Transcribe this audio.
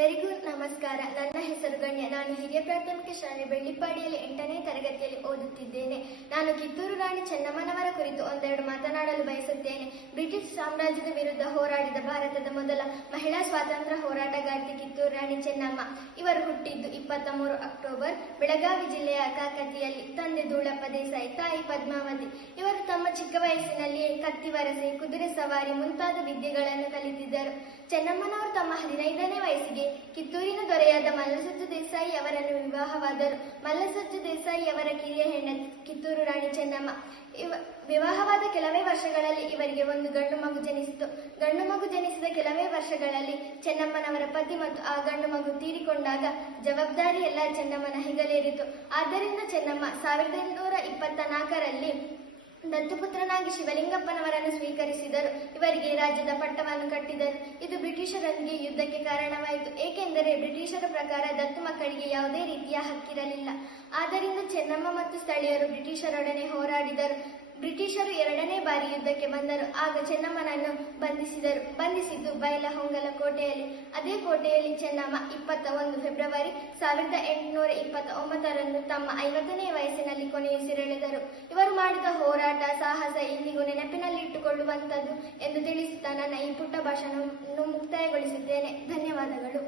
ಎಲ್ಲರಿಗೂ ನಮಸ್ಕಾರ. ನನ್ನ ಹೆಸರು ಗಣ್ಯ. ನಾನು ಹಿರಿಯ ಪ್ರಾಥಮಿಕ ಶಾಲೆ ಬೆಳ್ಳಿಪ್ಪಾಡಿಯಲ್ಲಿ 8ನೇ ತರಗತಿಯಲ್ಲಿ ಓದುತ್ತಿದ್ದೇನೆ. ನಾನು ಕಿತ್ತೂರು ರಾಣಿ ಚೆನ್ನಮ್ಮನವರ ಕುರಿತು ಒಂದೆರಡು ಮಾತನಾಡಲು ಬಯಸುತ್ತೇನೆ. ಬ್ರಿಟಿಷ್ ಸಾಮ್ರಾಜ್ಯದ ವಿರುದ್ಧ ಹೋರಾಡಿದ ಭಾರತದ ಮೊದಲ ಮಹಿಳಾ ಸ್ವಾತಂತ್ರ್ಯ ಹೋರಾಟಗಾರ್ತಿ ಕಿತ್ತೂರು ರಾಣಿ ಚೆನ್ನಮ್ಮ. ಇವರು ಹುಟ್ಟಿದ್ದು 23 ಅಕ್ಟೋಬರ್ ಬೆಳಗಾವಿ ಜಿಲ್ಲೆಯ ಕಾಕತಿಯಲ್ಲಿ. ತಂದೆ ಧೂಳಪ್ಪ ದೇಸಾಯಿ, ತಾಯಿ ಪದ್ಮಾವತಿ. ಇವರು ತಮ್ಮ ಚಿಕ್ಕ ವಯಸ್ಸಿನಲ್ಲಿಯೇ ಕತ್ತಿವರಸೆ, ಕುದುರೆ ಸವಾರಿ ಮುಂತಾದ ವಿದ್ಯೆಗಳನ್ನು ಕಲಿತಿದ್ದರು. ಚೆನ್ನಮ್ಮನವರು ತಮ್ಮ 15ನೇ ವಯಸ್ಸಿಗೆ ಕಿತ್ತೂರಿನ ದೊರೆಯಾದ ಮಲ್ಲಸಜ್ಜ ದೇಸಾಯಿ ಅವರನ್ನು ವಿವಾಹವಾದರು. ಮಲ್ಲಸಜ್ಜ ದೇಸಾಯಿ ಅವರ ಕಿರಿಯ ಹೆಂಡತಿ ಕಿತ್ತೂರು ರಾಣಿ ಚೆನ್ನಮ್ಮ. ವಿವಾಹವಾದ ಕೆಲವೇ ವರ್ಷಗಳಲ್ಲಿ ಇವರಿಗೆ ಒಂದು ಗಂಡು ಮಗು ಜನಿಸಿತು. ಗಂಡು ಮಗು ಜನಿಸಿದ ಕೆಲವೇ ವರ್ಷಗಳಲ್ಲಿ ಚೆನ್ನಮ್ಮನವರ ಪತಿ ಮತ್ತು ಆ ಗಂಡು ಮಗು ತೀರಿಕೊಂಡಾಗ ಜವಾಬ್ದಾರಿ ಎಲ್ಲ ಚೆನ್ನಮ್ಮನ ಹೆಗಲೇರಿತು. ಆದ್ದರಿಂದ ಚೆನ್ನಮ್ಮ 1824ರಲ್ಲಿ ದತ್ತುಪುತ್ರನಾಗಿ ಶಿವಲಿಂಗಪ್ಪನವರನ್ನು ಸ್ವೀಕರಿಸಿದರು. ಇವರಿಗೆ ರಾಜ್ಯದ ಪಟ್ಟವನ್ನು ಕಟ್ಟಿದರು. ಇದು ಬ್ರಿಟಿಷರೊಂದಿಗೆ ಯುದ್ಧಕ್ಕೆ ಕಾರಣವಾಯಿತು. ಏಕೆಂದರೆ ಬ್ರಿಟಿಷರ ಪ್ರಕಾರ ದತ್ತು ಮಕ್ಕಳಿಗೆ ಯಾವುದೇ ರೀತಿಯ ಹಕ್ಕಿರಲಿಲ್ಲ. ಆದ್ದರಿಂದ ಚೆನ್ನಮ್ಮ ಮತ್ತು ಸ್ಥಳೀಯರು ಬ್ರಿಟಿಷರೊಡನೆ ಹೋರಾಡಿದರು. ಬ್ರಿಟಿಷರು 2ನೇ ಬಾರಿ ಯುದ್ಧಕ್ಕೆ ಬಂದರು. ಆಗ ಚೆನ್ನಮ್ಮನನ್ನು ಬಂಧಿಸಿದ್ದು ಬೈಲಹೊಂಗಲ ಕೋಟೆಯಲ್ಲಿ. ಅದೇ ಕೋಟೆಯಲ್ಲಿ ಚೆನ್ನಮ್ಮ 21 ಫೆಬ್ರವರಿ 1829ರಂದು ತಮ್ಮ 50ನೇ ವಯಸ್ಸಿನಲ್ಲಿ ಕೊನೆಯುಸಿರೆಳೆದರು. ಇವರು ಮಾಡಿದ ಹೋರಾಟ, ಸಾಹಸ ಇಂದಿಗೂ ನೆನಪಿನಲ್ಲಿಟ್ಟುಕೊಳ್ಳುವಂಥದ್ದು ಎಂದು ತಿಳಿಸುತ್ತಾ ನನ್ನ ಈ ಪುಟ್ಟ ಭಾಷಣವನ್ನು ಮುಕ್ತಾಯಗೊಳಿಸುತ್ತೇನೆ. ಧನ್ಯವಾದಗಳು.